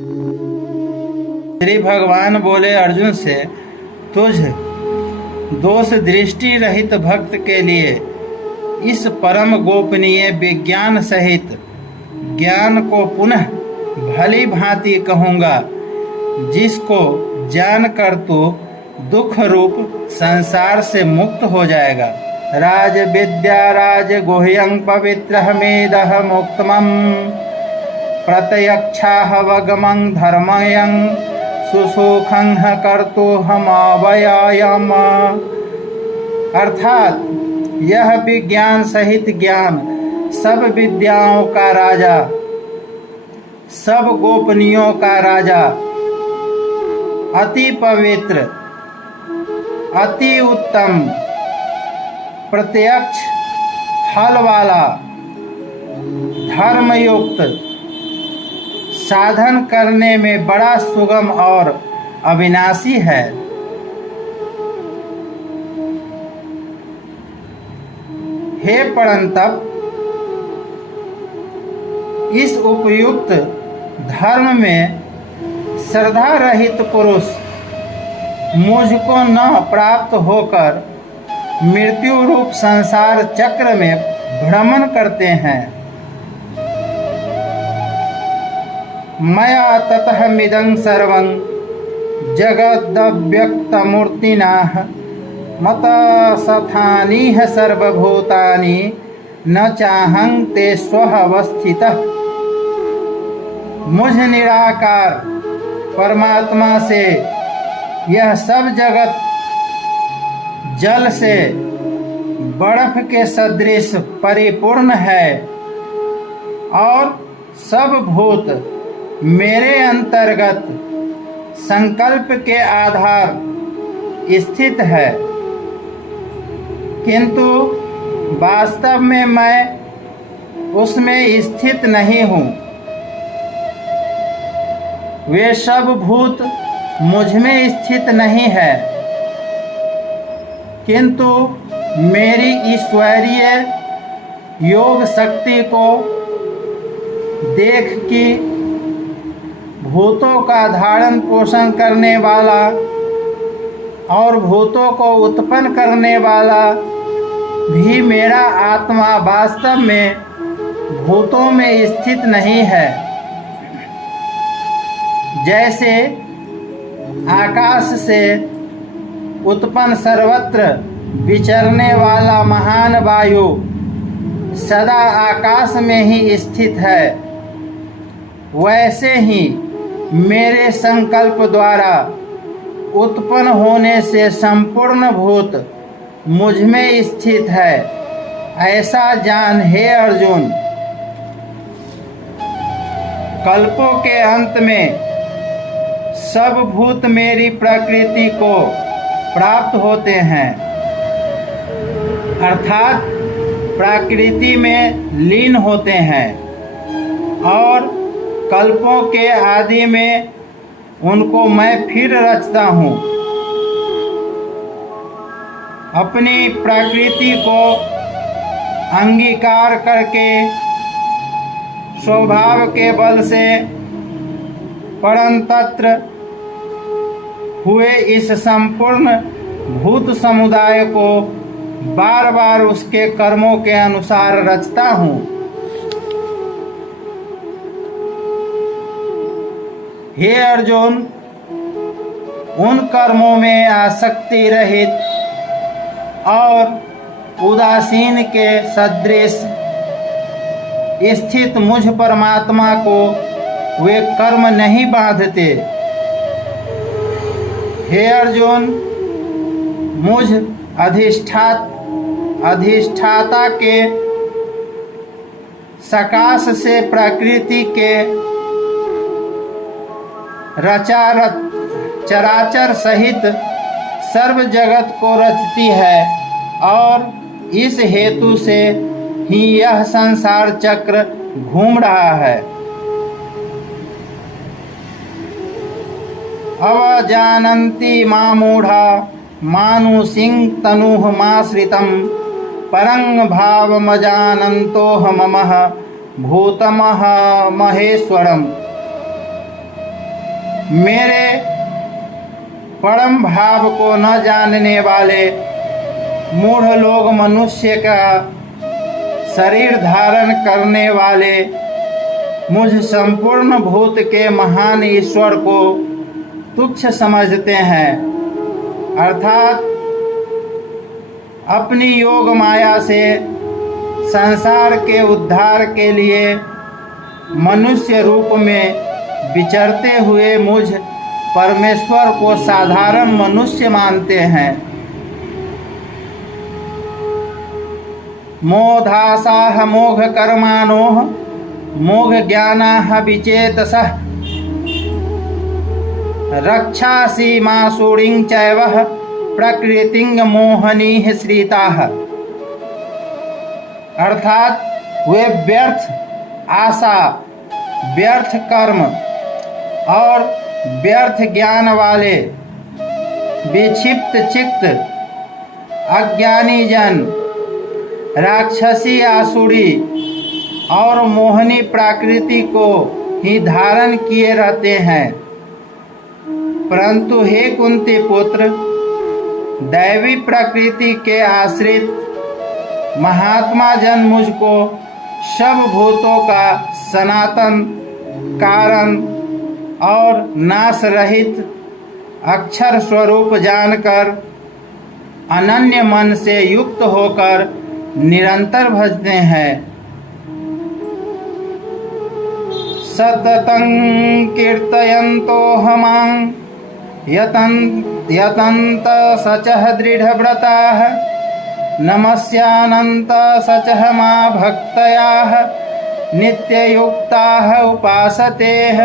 श्री भगवान बोले अर्जुन से, तुझ दोष दृष्टि रहित भक्त के लिए इस परम गोपनीय विज्ञान सहित ज्ञान को पुनः भली भांति कहूँगा, जिसको जानकर तू दुख रूप संसार से मुक्त हो जाएगा। राज विद्या राज गुह्यं पवित्रमेदः मुक्तमं प्रत्यक्षाहवगमं धर्मयं सुसुखं कर्तुहमव्ययम्। अर्थात यह विज्ञान सहित ज्ञान सब विद्याओं का राजा, सब गोपनीयों का राजा, अति पवित्र, अति उत्तम, प्रत्यक्ष फल वाला, धर्मयुक्त, साधन करने में बड़ा सुगम और अविनाशी है। हे परंतप, इस उपयुक्त धर्म में श्रद्धा रहित पुरुष मुझको न प्राप्त होकर मृत्यु रूप संसार चक्र में भ्रमण करते हैं। मया ततः मिदं सर्वं जगदव्यक्तमूर्तिनाः मतसथानीह सर्वभूतानि न चाहं ते स्वः अवस्थितः। मुझ निराकार परमात्मा से यह सब जगत जल से बर्फ के सदृश परिपूर्ण है और सब भूत मेरे अंतर्गत संकल्प के आधार स्थित है, किंतु वास्तव में मैं उसमें स्थित नहीं हूँ। वे सब भूत मुझ में स्थित नहीं है, किंतु मेरी ईश्वरीय योग शक्ति को देख कि भूतों का धारण पोषण करने वाला और भूतों को उत्पन्न करने वाला भी मेरा आत्मा वास्तव में भूतों में स्थित नहीं है। जैसे आकाश से उत्पन्न सर्वत्र विचरने वाला महान वायु सदा आकाश में ही स्थित है, वैसे ही मेरे संकल्प द्वारा उत्पन्न होने से संपूर्ण भूत मुझ में स्थित है। ऐसा जान हे अर्जुन। कल्पों के अंत में सब भूत मेरी प्रकृति को प्राप्त होते हैं, अर्थात प्रकृति में लीन होते हैं, और कल्पों के आदि में उनको मैं फिर रचता हूँ। अपनी प्रकृति को अंगीकार करके स्वभाव के बल से परतंत्र हुए इस संपूर्ण भूत समुदाय को बार बार उसके कर्मों के अनुसार रचता हूँ। हे अर्जुन, उन कर्मों में आसक्ति रहित और उदासीन के सदृश स्थित मुझ परमात्मा को वे कर्म नहीं बांधते। हे अर्जुन, मुझ अधिष्ठाता के सकाश से प्रकृति के चराचर सहित सर्व जगत को रचती है, और इस हेतु से ही यह संसार चक्र घूम रहा है। अवजानन्ति मामूढ़ा मानुषिं तनुहमाश्रितं परं भावमजानन्तोऽहममः भूतमः महेश्वरम्। मेरे परम भाव को न जानने वाले मूढ़ लोग मनुष्य का शरीर धारण करने वाले मुझ संपूर्ण भूत के महान ईश्वर को तुच्छ समझते हैं, अर्थात अपनी योग माया से संसार के उद्धार के लिए मनुष्य रूप में विचरते हुए मुझ परमेश्वर को साधारण मनुष्य मानते हैं। मोधासाह मोघ कर्माणोः मोघ ज्ञानाः विचेतसः रक्षासि मासूरिं चैव प्रकृतिं मोहनीः श्रिताः। अर्थात वे व्यर्थ आशा, व्यर्थ कर्म और व्यर्थ ज्ञान वाले विक्षिप्त चित्त अज्ञानी जन राक्षसी आसुरी और मोहनी प्रकृति को ही धारण किए रहते हैं। परंतु हे कुंती पुत्र, दैवी प्रकृति के आश्रित महात्मा जन मुझको सब भूतों का सनातन कारण और नाश रहित अक्षर स्वरूप जानकर अनन्य मन से युक्त होकर निरंतर भजते हैं। सततं कीर्तयन्तोऽहमां यतन्त सचः दृढव्रताः नमस्यानन्त सचः मा भक्तयाः नित्ययुक्ताः उपासतेः।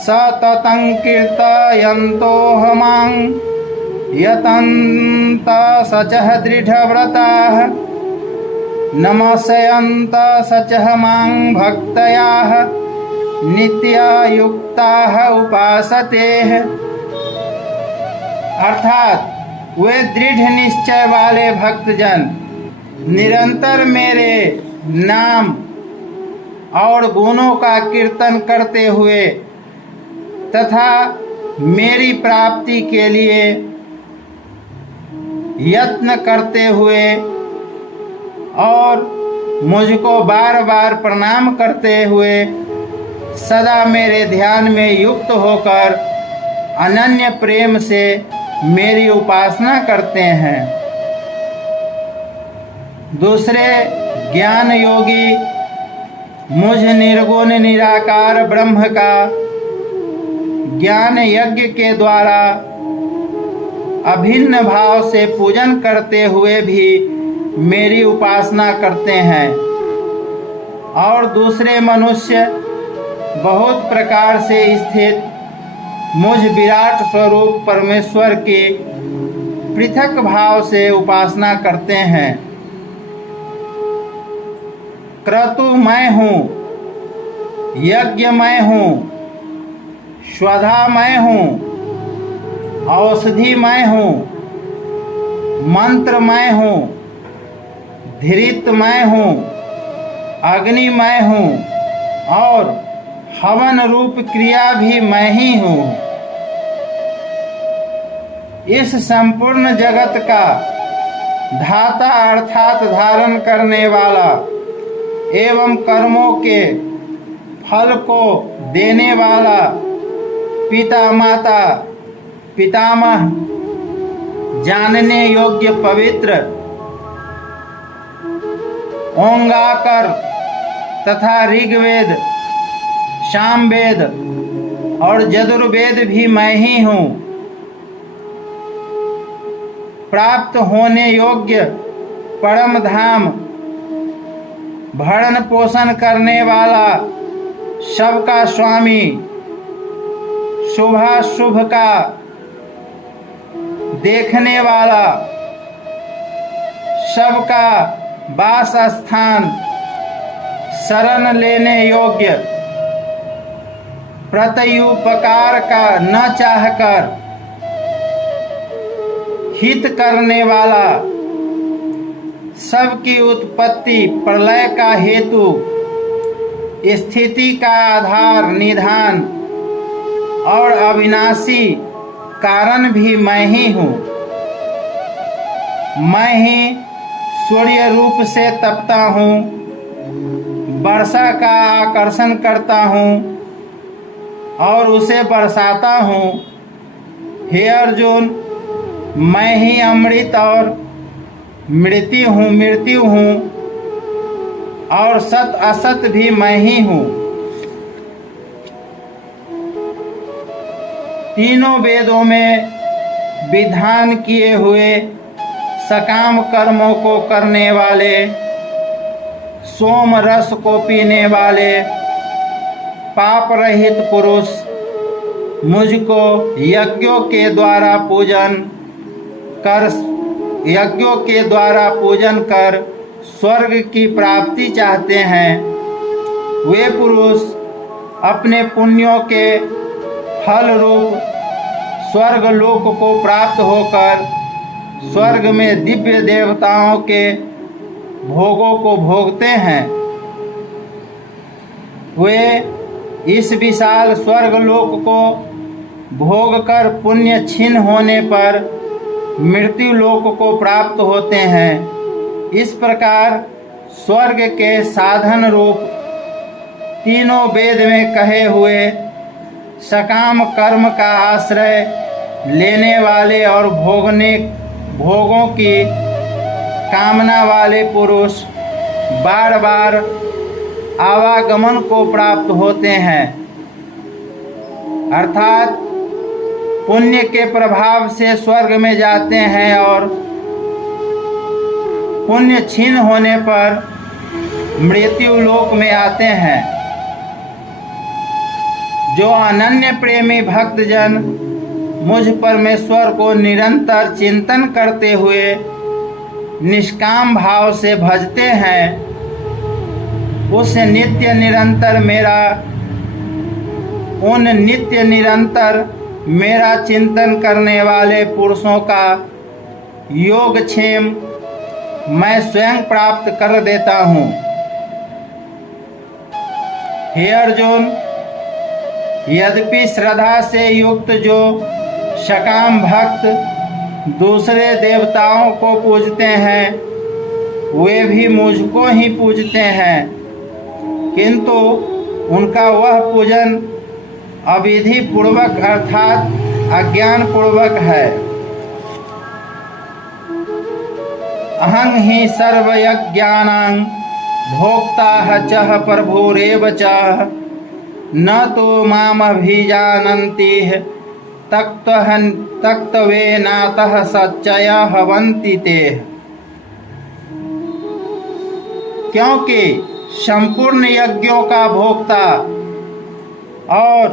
सततं कीर्तयन्तोऽहमां यतन्त सचः दृढव्रताः नमस्यन्त सचः मां भक्तयाः नित्ययुक्ताः उपासतेः। अर्थात वे दृढ़ निश्चय वाले भक्तजन निरंतर मेरे नाम और गुणों का कीर्तन करते हुए तथा मेरी प्राप्ति के लिए यत्न करते हुए और मुझको बार बार प्रणाम करते हुए सदा मेरे ध्यान में युक्त होकर अनन्य प्रेम से मेरी उपासना करते हैं। दूसरे ज्ञान योगी मुझ निर्गुण निराकार ब्रह्म का ज्ञान यज्ञ के द्वारा अभिन्न भाव से पूजन करते हुए भी मेरी उपासना करते हैं। और दूसरे मनुष्य बहुत प्रकार से स्थित मुझ विराट स्वरूप परमेश्वर की पृथक भाव से उपासना करते हैं। क्रतु मैं हूँ, यज्ञ मैं हूँ, स्वधा मैं हूँ, औषधि मैं हूँ, मंत्र मैं हूँ, धृत मैं हूँ, अग्नि मैं हूँ और हवन रूप क्रिया भी मैं ही हूँ। इस संपूर्ण जगत का धाता अर्थात धारण करने वाला एवं कर्मों के फल को देने वाला पिता माता पितामह जानने योग्य पवित्र ओंगाकर तथा ऋग्वेद सामवेद और यजुर्वेद भी मैं ही हूँ। प्राप्त होने योग्य परम धाम भरण पोषण करने वाला सबका स्वामी शुभाशुभ का देखने वाला सबका वास स्थान शरण लेने योग्य प्रत्युपकार का न चाहकर हित करने वाला सबकी उत्पत्ति प्रलय का हेतु स्थिति का आधार निधान और अविनाशी कारण भी मैं ही हूँ। मैं ही सूर्य रूप से तपता हूँ, वर्षा का आकर्षण करता हूँ और उसे बरसाता हूँ। हे अर्जुन, मैं ही अमृत और मृत्यु हूँ और सत असत भी मैं ही हूँ। तीनों वेदों में विधान किए हुए सकाम कर्मों को करने वाले, सोम रस को पीने वाले पाप रहित पुरुष मुझको यज्ञों के द्वारा पूजन कर स्वर्ग की प्राप्ति चाहते हैं। वे पुरुष अपने पुण्यों के फल रूप स्वर्ग लोक को प्राप्त होकर स्वर्ग में दिव्य देवताओं के भोगों को भोगते हैं। वे इस विशाल स्वर्ग लोक को भोग कर पुण्य क्षीण होने पर मृत्यु लोक को प्राप्त होते हैं। इस प्रकार स्वर्ग के साधन रूप तीनों वेद में कहे हुए सकाम कर्म का आश्रय लेने वाले और भोगों की कामना वाले पुरुष बार बार आवागमन को प्राप्त होते हैं, अर्थात पुण्य के प्रभाव से स्वर्ग में जाते हैं और पुण्य क्षीण होने पर मृत्यु लोक में आते हैं। जो अनन्य प्रेमी भक्तजन मुझ परमेश्वर को निरंतर चिंतन करते हुए निष्काम भाव से भजते हैं, उन नित्य निरंतर मेरा चिंतन करने वाले पुरुषों का योगक्षेम मैं स्वयं प्राप्त कर देता हूँ। हे अर्जुन, यद्यपि श्रद्धा से युक्त जो सकाम भक्त दूसरे देवताओं को पूजते हैं, वे भी मुझको ही पूजते हैं, किंतु उनका वह पूजन अविधि पूर्वक अर्थात अज्ञान पूर्वक है। अहं हि सर्वयज्ञानां भोक्ता च प्रभुरेव च न तो मामभिजानन्ति तत्त्वेनातः सच्चयः हवन्ति ते। क्योंकि संपूर्ण यज्ञों का भोक्ता और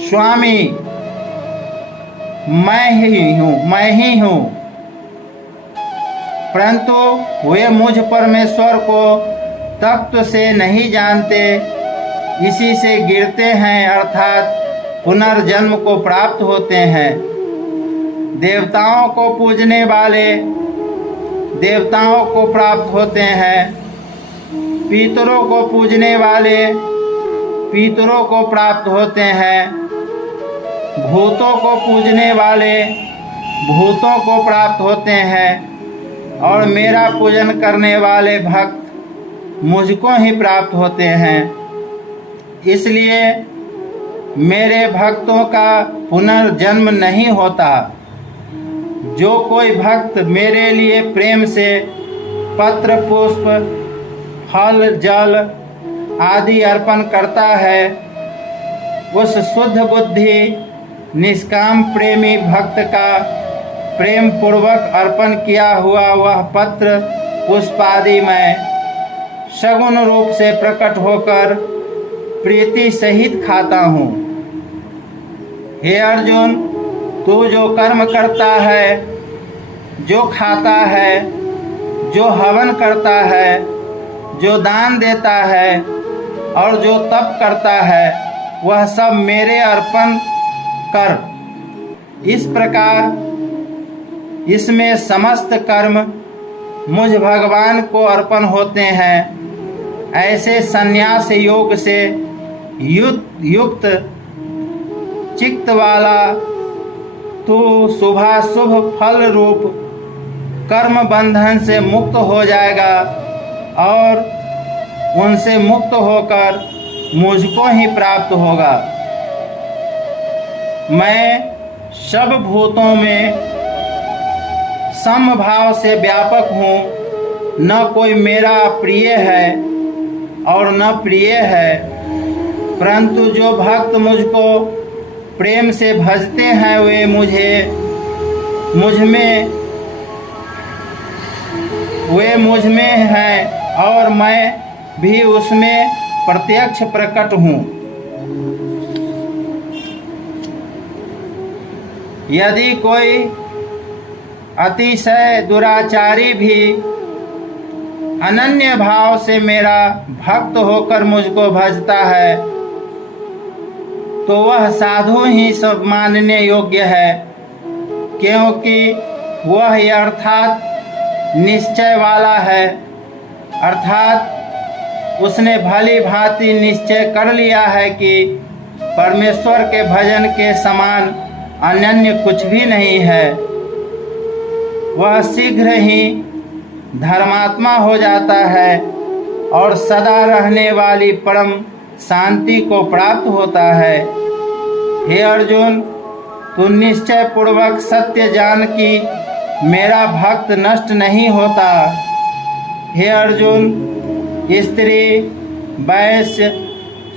स्वामी मैं ही हूँ, परंतु वे मुझ परमेश्वर को तत्व से नहीं जानते, इसी से गिरते हैं अर्थात पुनर्जन्म को प्राप्त होते हैं। देवताओं को पूजने वाले देवताओं को प्राप्त होते हैं, पितरों को पूजने वाले पितरों को प्राप्त होते हैं, भूतों को पूजने वाले भूतों को प्राप्त होते हैं और मेरा पूजन करने वाले भक्त मुझको ही प्राप्त होते हैं। इसलिए मेरे भक्तों का पुनर्जन्म नहीं होता। जो कोई भक्त मेरे लिए प्रेम से पत्र पुष्प फल जल आदि अर्पण करता है, उस शुद्ध बुद्धि निष्काम प्रेमी भक्त का प्रेम पूर्वक अर्पण किया हुआ वह पत्र पुष्प आदि मैं सगुण रूप से प्रकट होकर प्रीति सहित खाता हूँ। हे अर्जुन, तू जो कर्म करता है, जो खाता है, जो हवन करता है, जो दान देता है और जो तप करता है, वह सब मेरे अर्पण कर। इस प्रकार इसमें समस्त कर्म मुझ भगवान को अर्पण होते हैं। ऐसे संन्यास योग से युक्त चित्त वाला तू शुभाशुभ फल रूप कर्म बंधन से मुक्त हो जाएगा और उनसे मुक्त होकर मुझको ही प्राप्त होगा। मैं सब भूतों में समभाव से व्यापक हूँ। न कोई मेरा प्रिय है और न प्रिय है, परंतु जो भक्त मुझको प्रेम से भजते हैं वे मुझ में हैं और मैं भी उसमें प्रत्यक्ष प्रकट हूँ। यदि कोई अतिशय दुराचारी भी अनन्य भाव से मेरा भक्त होकर मुझको भजता है तो वह साधु ही सब मानने योग्य है, क्योंकि वह अर्थात निश्चय वाला है, अर्थात उसने भली भांति निश्चय कर लिया है कि परमेश्वर के भजन के समान अनन्य कुछ भी नहीं है। वह शीघ्र ही धर्मात्मा हो जाता है और सदा रहने वाली परम शांति को प्राप्त होता है। हे अर्जुन, तू निश्चय पूर्वक सत्य जान कि मेरा भक्त नष्ट नहीं होता। हे अर्जुन, स्त्री, वैश्य,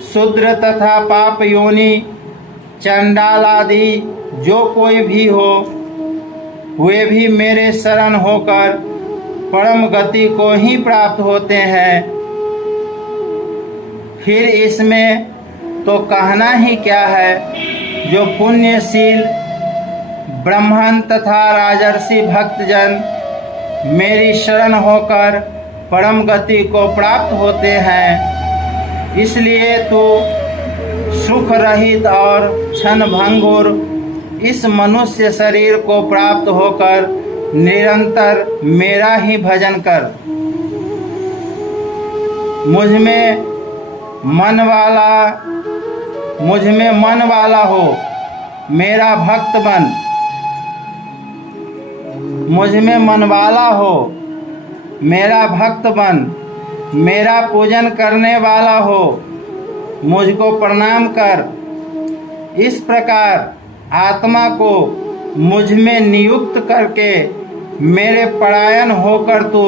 शूद्र तथा पाप योनि, चंडाल आदि जो कोई भी हो, वे भी मेरे शरण होकर परम गति को ही प्राप्त होते हैं। फिर इसमें तो कहना ही क्या है, जो पुण्यशील ब्राह्मण तथा राजर्षि भक्तजन मेरी शरण होकर परम गति को प्राप्त होते हैं। इसलिए तो सुख रहित और क्षण भंगुर इस मनुष्य शरीर को प्राप्त होकर निरंतर मेरा ही भजन कर। मुझ में मन वाला हो, मेरा भक्त बन। मुझ में मन वाला हो, मेरा भक्त बन। मेरा पूजन करने वाला हो, मुझको प्रणाम कर। इस प्रकार आत्मा को मुझ में नियुक्त करके मेरे परायण होकर तू